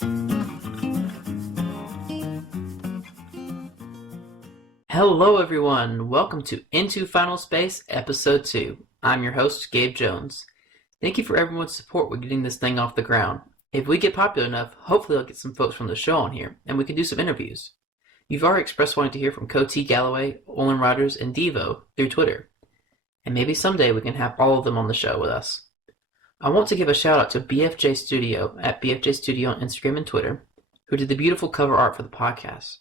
Hello everyone, welcome to Into Final Space Episode 2. I'm your host, Gabe Jones. Thank you for everyone's support with getting this thing off the ground. If we get popular enough, hopefully I'll get some folks from the show on here, and we can do some interviews. You've already expressed wanting to hear from Coty Galloway, Olin Rogers, and Devo through Twitter. And maybe someday we can have all of them on the show with us. I want to give a shout out to BFJ Studio at BFJ Studio on Instagram and Twitter, who did the beautiful cover art for the podcast.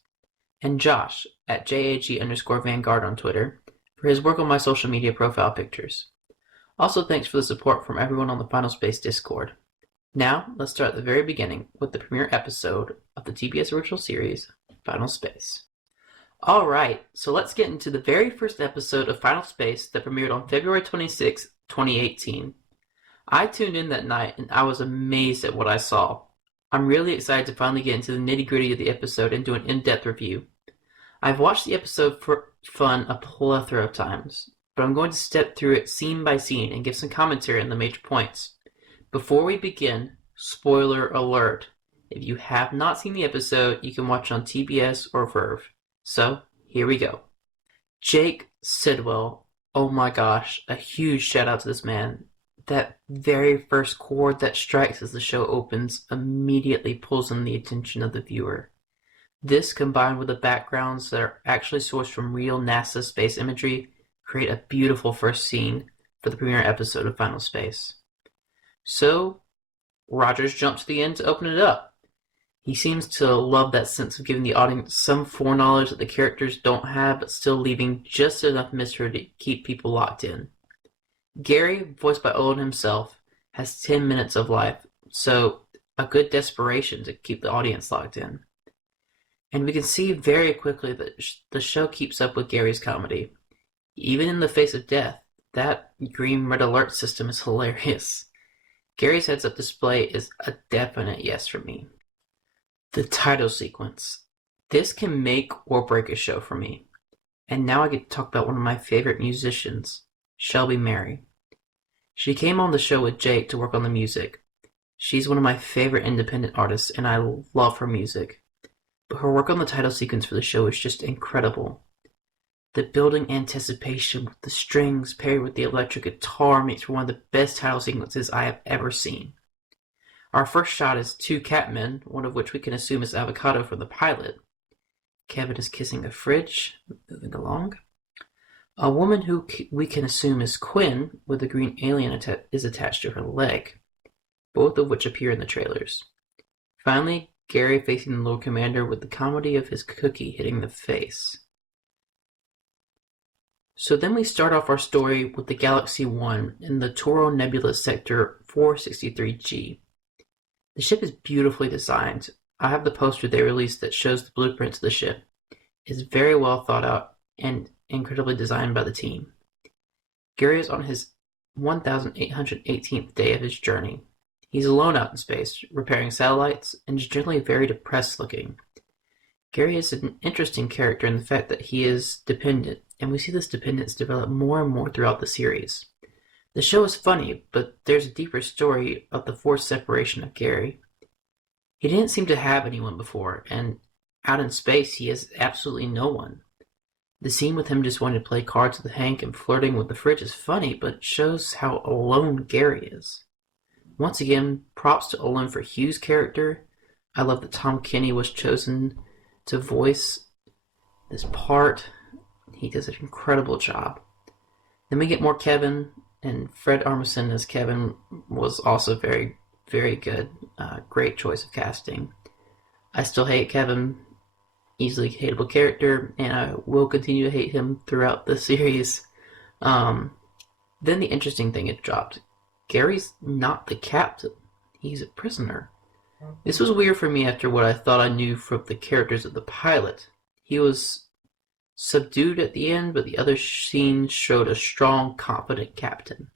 And Josh at JAG_Vanguard on Twitter for his work on my social media profile pictures. Also thanks for the support from everyone on the Final Space Discord. Now, let's start at the very beginning with the premiere episode of the TBS original series, Final Space. Alright, so let's get into the very first episode of Final Space that premiered on February 26, 2018. I tuned in that night and I was amazed at what I saw. I'm really excited to finally get into the nitty-gritty of the episode and do an in-depth review. I've watched the episode for fun a plethora of times, but I'm going to step through it scene by scene and give some commentary on the major points. Before we begin, spoiler alert. If you have not seen the episode, you can watch on TBS or Verve. So, here we go. Jake Sidwell. Oh my gosh, a huge shout out to this man. That very first chord that strikes as the show opens immediately pulls in the attention of the viewer. This, combined with the backgrounds that are actually sourced from real NASA space imagery, create a beautiful first scene for the premiere episode of Final Space. So, Rogers jumps to the end to open it up. He seems to love that sense of giving the audience some foreknowledge that the characters don't have, but still leaving just enough mystery to keep people locked in. Gary, voiced by Olin himself, has 10 minutes of life, so a good desperation to keep the audience locked in. And we can see very quickly that the show keeps up with Gary's comedy. Even in the face of death, that green red alert system is hilarious. Gary's heads-up display is a definite yes for me. The title sequence. This can make or break a show for me. And now I get to talk about one of my favorite musicians, Shelby Mary. She came on the show with Jake to work on the music. She's one of my favorite independent artists, and I love her music. But her work on the title sequence for the show is just incredible. The building anticipation with the strings paired with the electric guitar makes for one of the best title sequences I have ever seen. Our first shot is two catmen, one of which we can assume is Avocado from the pilot. Kevin is kissing a fridge, moving along. A woman who we can assume is Quinn, with a green alien is attached to her leg, both of which appear in the trailers. Finally, Gary facing the Lord Commander with the comedy of his cookie hitting the face. So then we start off our story with the Galaxy 1 in the Toro Nebula Sector 463G. The ship is beautifully designed. I have the poster they released that shows the blueprints of the ship. It's very well thought out and incredibly designed by the team. Gary is on his 1818th day of his journey. He's alone out in space, repairing satellites, and is generally very depressed looking. Gary is an interesting character in the fact that he is dependent, and we see this dependence develop more and more throughout the series. The show is funny, but there's a deeper story of the forced separation of Gary. He didn't seem to have anyone before, and out in space he has absolutely no one. The scene with him just wanting to play cards with Hank and flirting with the fridge is funny, but shows how alone Gary is. Once again, props to Olin for Hugh's character. I love that Tom Kenny was chosen to voice this part. He does an incredible job. Then we get more Kevin, and Fred Armisen as Kevin was also very, very good. Great choice of casting. I still hate Kevin. Easily hateable character, and I will continue to hate him throughout the series. Then the interesting thing it dropped. Gary's not the captain. He's a prisoner. This was weird for me after what I thought I knew from the characters of the pilot. He was subdued at the end, but the other scenes showed a strong, confident captain.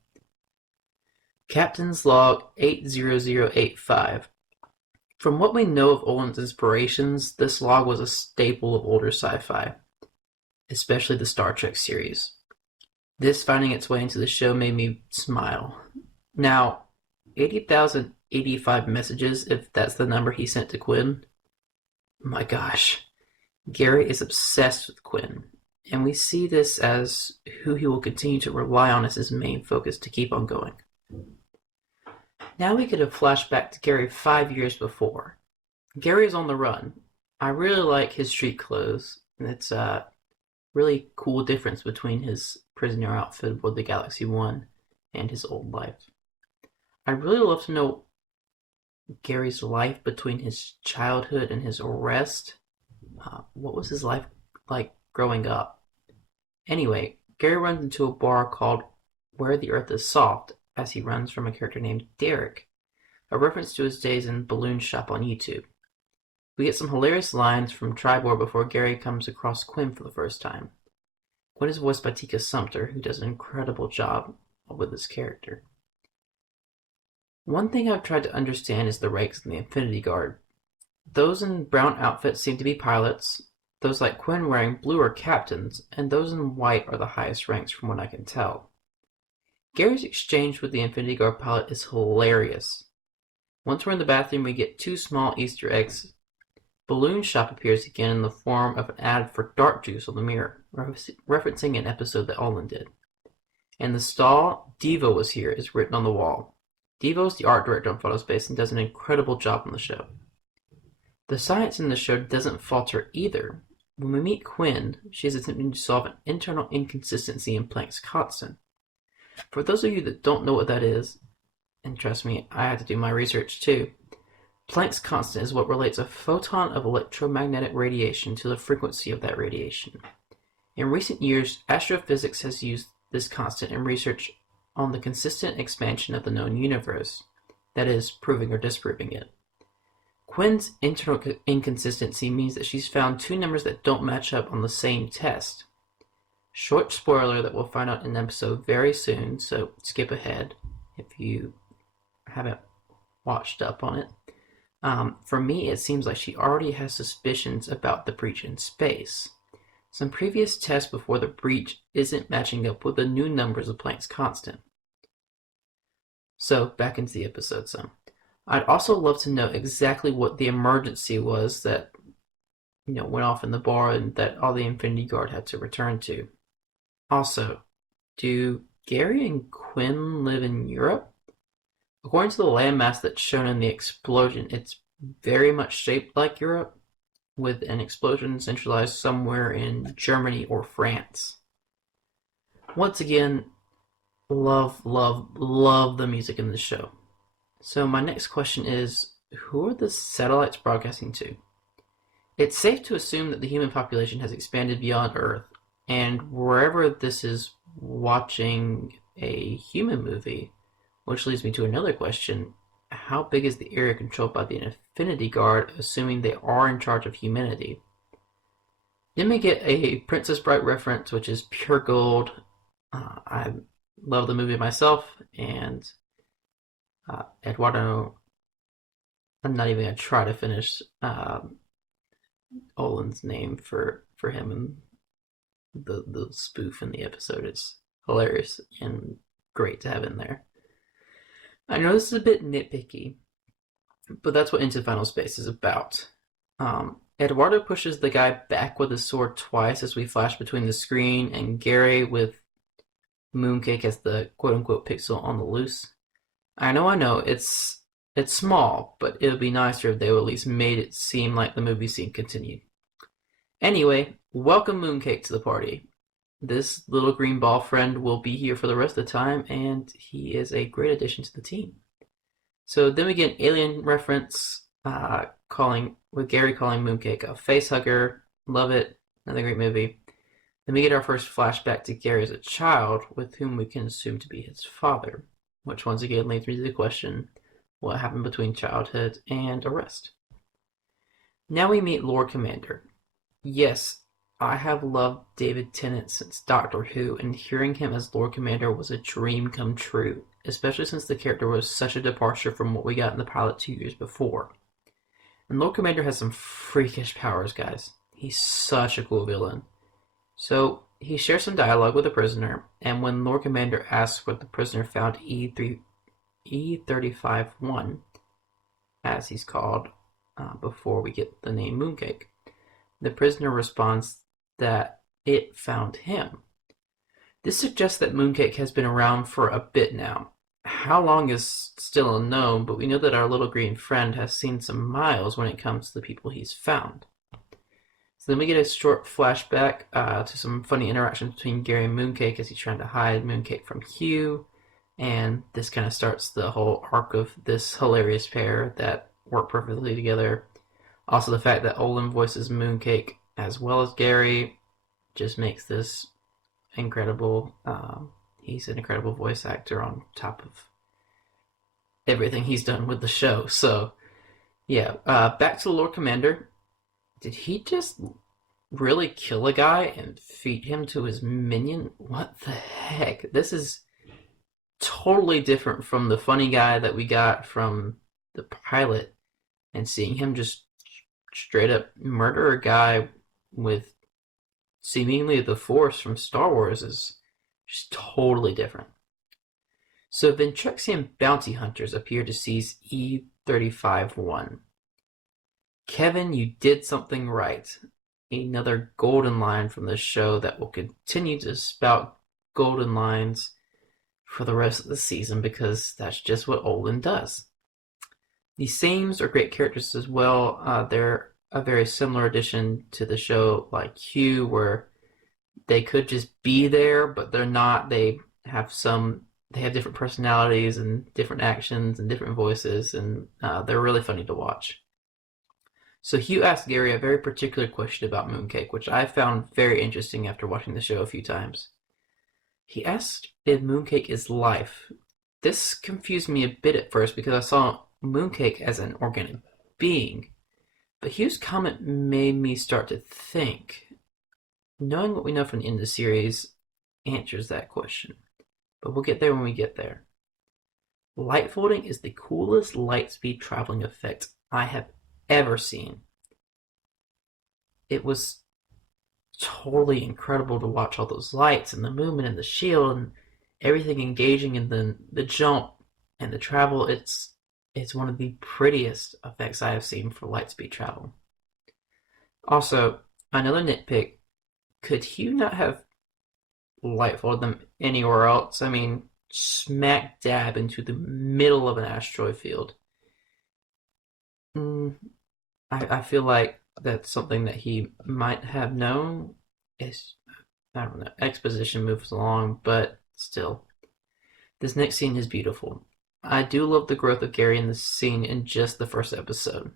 Captain's Log 80085. From what we know of Olin's inspirations, this log was a staple of older sci-fi, especially the Star Trek series. This finding its way into the show made me smile. Now, 80,000 85 messages, if that's the number he sent to Quinn. My gosh, Gary is obsessed with Quinn, and we see this as who he will continue to rely on as his main focus to keep on going. Now we get a flashback to Gary 5 years before. Gary is on the run. I really like his street clothes, and it's a really cool difference between his prisoner outfit aboard the Galaxy 1 and his old life. I'd really love to know Gary's life between his childhood and his arrest. What was his life like growing up? Anyway, Gary runs into a bar called Where the Earth is Soft as he runs from a character named Derek, a reference to his days in Balloon Shop on YouTube. We get some hilarious lines from Tribor before Gary comes across Quinn for the first time. Quinn is voiced by Tika Sumpter, who does an incredible job with this character. One thing I've tried to understand is the ranks in the Infinity Guard. Those in brown outfits seem to be pilots, those like Quinn wearing blue are captains, and those in white are the highest ranks from what I can tell. Gary's exchange with the Infinity Guard pilot is hilarious. Once we're in the bathroom, we get 2 small Easter eggs. Balloon Shop appears again in the form of an ad for Dark Juice on the mirror, referencing an episode that Olin did. And the stall, Devo was here, is written on the wall. Devo is the art director on Photospace and does an incredible job on the show. The science in the show doesn't falter either. When we meet Quinn, she is attempting to solve an internal inconsistency in Planck's constant. For those of you that don't know what that is, and trust me, I had to do my research too, Planck's constant is what relates a photon of electromagnetic radiation to the frequency of that radiation. In recent years, astrophysics has used this constant in research on the consistent expansion of the known universe, that is, proving or disproving it. Quinn's internal inconsistency means that she's found 2 numbers that don't match up on the same test. Short spoiler that we'll find out in an episode very soon, so skip ahead if you haven't watched up on it. For me, it seems like she already has suspicions about the breach in space. Some previous tests before the breach isn't matching up with the new numbers of Planck's constant. So, back into the episode some. I'd also love to know exactly what the emergency was that, went off in the bar and that all the Infinity Guard had to return to. Also, do Gary and Quinn live in Europe? According to the landmass that's shown in the explosion, it's very much shaped like Europe, with an explosion centralized somewhere in Germany or France. Once again, love the music in this show. So my next question is, who are the satellites broadcasting to? It's safe to assume that the human population has expanded beyond Earth, and wherever this is watching a human movie, which leads me to another question. How big is the area controlled by the Infinity Guard, assuming they are in charge of humanity? Then we get a Princess Bride reference, which is pure gold. I love the movie myself, and Eduardo, I'm not even going to try to finish Olin's name for him and the spoof in the episode. It's hilarious and great to have in there. I know this is a bit nitpicky, but that's what Into Final Space is about. Eduardo pushes the guy back with his sword twice as we flash between the screen and Gary with Mooncake as the quote-unquote pixel on the loose. I know, it's small, but it would be nicer if they at least made it seem like the movie scene continued. Anyway, welcome Mooncake to the party. This little green ball friend will be here for the rest of the time, and he is a great addition to the team. So then we get an Alien reference, with Gary calling Mooncake a face hugger. Love it. Another great movie. Then we get our first flashback to Gary as a child, with whom we can assume to be his father, which once again leads me to the question, what happened between childhood and arrest? Now we meet Lord Commander. Yes, I have loved David Tennant since Doctor Who, and hearing him as Lord Commander was a dream come true, especially since the character was such a departure from what we got in the pilot 2 years before. And Lord Commander has some freakish powers, guys. He's such a cool villain. So, he shares some dialogue with the prisoner, and when Lord Commander asks where the prisoner found E351, as he's called before we get the name Mooncake. The prisoner responds that it found him. This suggests that Mooncake has been around for a bit now. How long is still unknown, but we know that our little green friend has seen some miles when it comes to the people he's found. So then we get a short flashback to some funny interactions between Gary and Mooncake as he's trying to hide Mooncake from Hugh. And this kind of starts the whole arc of this hilarious pair that work perfectly together. Also, the fact that Olin voices Mooncake as well as Gary just makes this incredible. He's an incredible voice actor on top of everything he's done with the show. So, yeah, back to the Lord Commander. Did he just really kill a guy and feed him to his minion? What the heck? This is totally different from the funny guy that we got from the pilot, and seeing him just straight up murder a guy with seemingly the Force from Star Wars is just totally different. So Fantrexian bounty hunters appear to seize E-35-1. Kevin, you did something right. Another golden line from the show that will continue to spout golden lines for the rest of the season, because that's just what Olin does. The Sames are great characters as well. They're a very similar addition to the show, like Hugh, where they could just be there, but they're not. They have different personalities and different actions and different voices, and they're really funny to watch. So Hugh asked Gary a very particular question about Mooncake, which I found very interesting after watching the show a few times. He asked if Mooncake is life. This confused me a bit at first because I saw Mooncake as an organic being, but Hugh's comment made me start to think. Knowing what we know from the end of the series answers that question, but we'll get there when we get there. Light folding is the coolest light speed traveling effect I have ever seen. It was totally incredible to watch all those lights and the movement and the shield and everything engaging in the jump and the travel. It's one of the prettiest effects I have seen for light speed travel. Also, another nitpick, could Hugh not have light folded them anywhere else? I mean, smack dab into the middle of an asteroid field. I feel like that's something that he might have known. I don't know, exposition moves along, but still. This next scene is beautiful. I do love the growth of Gary in this scene in just the first episode.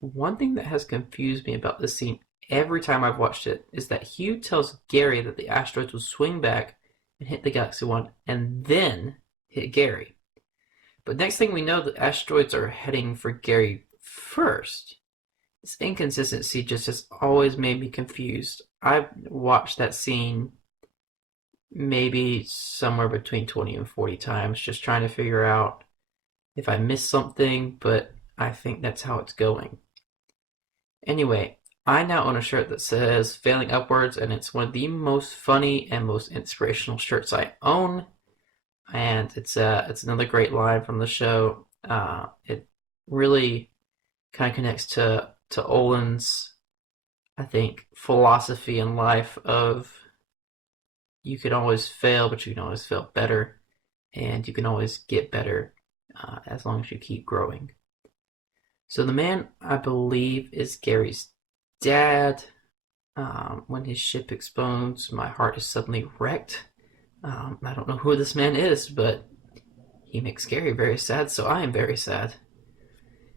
One thing that has confused me about this scene every time I've watched it is that Hugh tells Gary that the asteroids will swing back and hit the Galaxy 1 and then hit Gary. But next thing we know, the asteroids are heading for Gary first. This inconsistency just has always made me confused. I've watched that scene maybe somewhere between 20 and 40 times, just trying to figure out if I missed something, but I think that's how it's going. Anyway, I now own a shirt that says Failing Upwards, and it's one of the most funny and most inspirational shirts I own. And it's another great line from the show. It really kind of connects to Olin's, I think, philosophy in life of you can always fail, but you can always fail better, and you can always get better as long as you keep growing. So the man, I believe, is Gary's dad. When his ship explodes, my heart is suddenly wrecked. I don't know who this man is, but he makes Gary very sad, so I am very sad.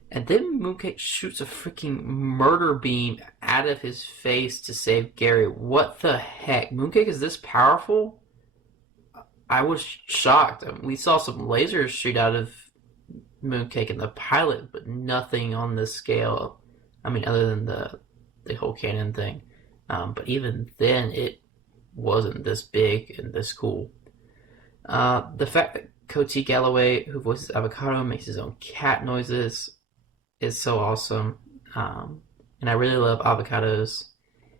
And then Mooncake shoots a freaking murder beam out of his face to save Gary. What the heck? Mooncake is this powerful? I was shocked. We saw some lasers shoot out of Mooncake in the pilot, but nothing on this scale. I mean, other than the whole cannon thing. But even then, it wasn't this big and this cool. The fact that Coty Galloway, who voices Avocado, makes his own cat noises is so awesome. And I really love Avocado's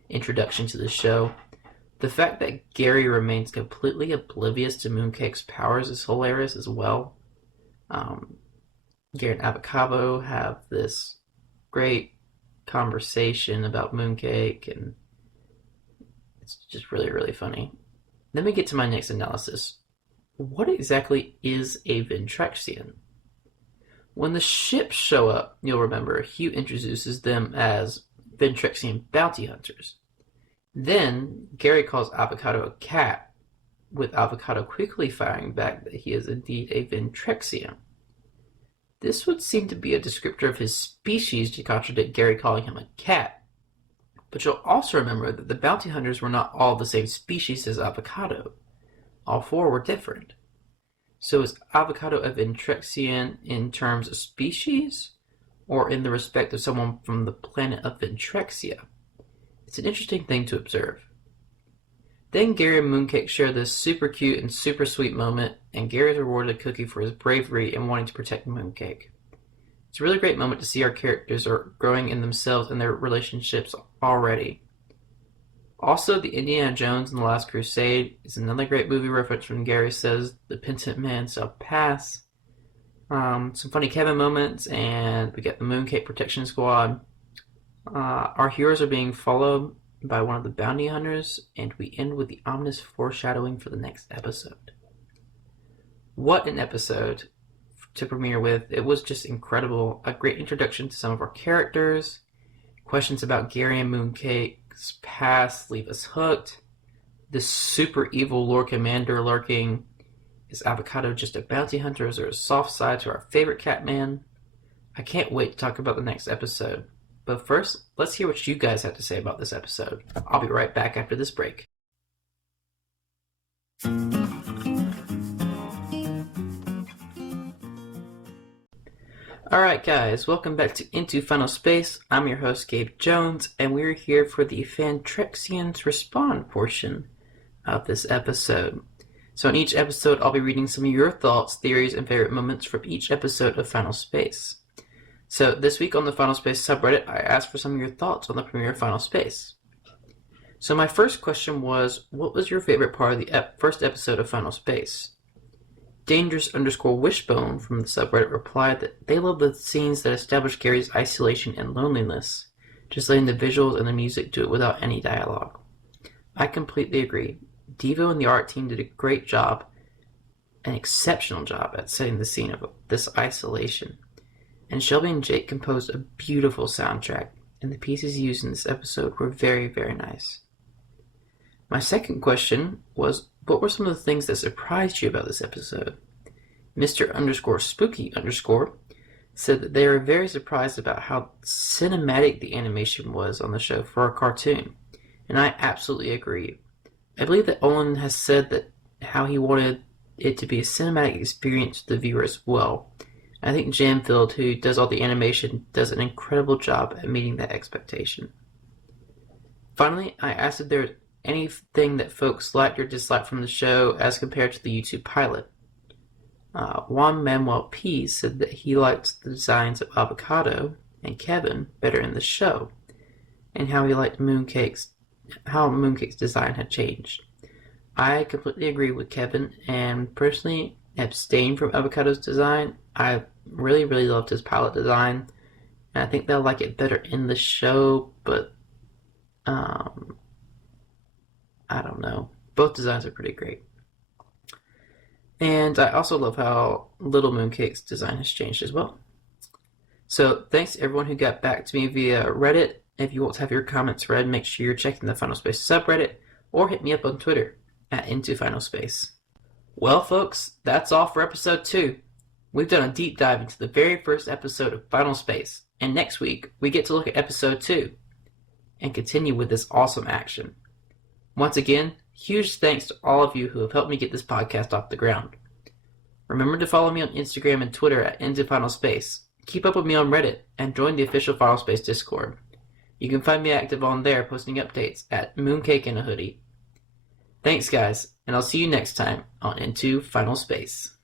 introduction to the show. The fact that Gary remains completely oblivious to Mooncake's powers is hilarious as well. Gary and Avocado have this great conversation about mooncake, and it's just really, really funny. Then we get to my next analysis. What exactly is a Fantrexian? When the ships show up, you'll remember Hugh introduces them as Fantrexian bounty hunters. Then Gary calls Avocado a cat, with Avocado quickly firing back that he is indeed a Fantrexian. This would seem to be a descriptor of his species to contradict Gary calling him a cat. But you'll also remember that the bounty hunters were not all the same species as Avocado. All four were different. So is Avocado a Fantrexian in terms of species, or in the respect of someone from the planet of Fantrexia? It's an interesting thing to observe. Then Gary and Mooncake share this super cute and super sweet moment, and Gary is rewarded a cookie for his bravery in wanting to protect Mooncake. It's a really great moment to see our characters are growing in themselves and their relationships already. Also, the Indiana Jones and the Last Crusade is another great movie reference when Gary says, "The penitent man shall pass." Some funny Kevin moments, and we get the Mooncake Protection Squad. Our heroes are being followed by one of the bounty hunters, and we end with the ominous foreshadowing for the next episode. What an episode to premiere with. It was just incredible. A great introduction to some of our characters. Questions about Gary and Mooncake's past leave us hooked. This super evil Lord Commander lurking. Is Avocado just a bounty hunter, or is there a soft side to our favorite Catman? I can't wait to talk about the next episode. But first, let's hear what you guys have to say about this episode. I'll be right back after this break. Alright guys, welcome back to Into Final Space. I'm your host Gabe Jones, and we're here for the Fantrexians Respond portion of this episode. So in each episode, I'll be reading some of your thoughts, theories, and favorite moments from each episode of Final Space. So this week on the Final Space subreddit, I asked for some of your thoughts on the premiere of Final Space. So my first question was, what was your favorite part of the first episode of Final Space? Dangerous_Wishbone from the subreddit replied that they love the scenes that establish Gary's isolation and loneliness, just letting the visuals and the music do it without any dialogue. I completely agree. Devo and the art team did a great job, an exceptional job at setting the scene of this isolation. And Shelby and Jake composed a beautiful soundtrack, and the pieces used in this episode were very, very nice. My second question was, what were some of the things that surprised you about this episode? Mr_Spooky_ said that they were very surprised about how cinematic the animation was on the show for a cartoon, and I absolutely agree. I believe that Olin has said that how he wanted it to be a cinematic experience for the viewer as well. I think Jamfield, who does all the animation, does an incredible job at meeting that expectation. Finally, I asked if there was anything that folks liked or disliked from the show as compared to the YouTube pilot. Juan Manuel P. said that he liked the designs of Avocado and Kevin better in the show, and how he liked Mooncake's design had changed. I completely agree with Kevin, and personally abstain from Avocado's design. I really, really loved his palette design, and I think they'll like it better in the show, but I don't know. Both designs are pretty great. And I also love how Little Mooncake's design has changed as well. So thanks to everyone who got back to me via Reddit. If you want to have your comments read, make sure you're checking the Final Space subreddit, or hit me up on Twitter at IntoFinalSpace. Well, folks, that's all for episode 2. We've done a deep dive into the very first episode of Final Space, and next week we get to look at episode 2 and continue with this awesome action. Once again, huge thanks to all of you who have helped me get this podcast off the ground. Remember to follow me on Instagram and Twitter at IntoFinalSpace. Keep up with me on Reddit, and join the official Final Space Discord. You can find me active on there, posting updates at Mooncake in a Hoodie. Thanks, guys, and I'll see you next time on Into Final Space.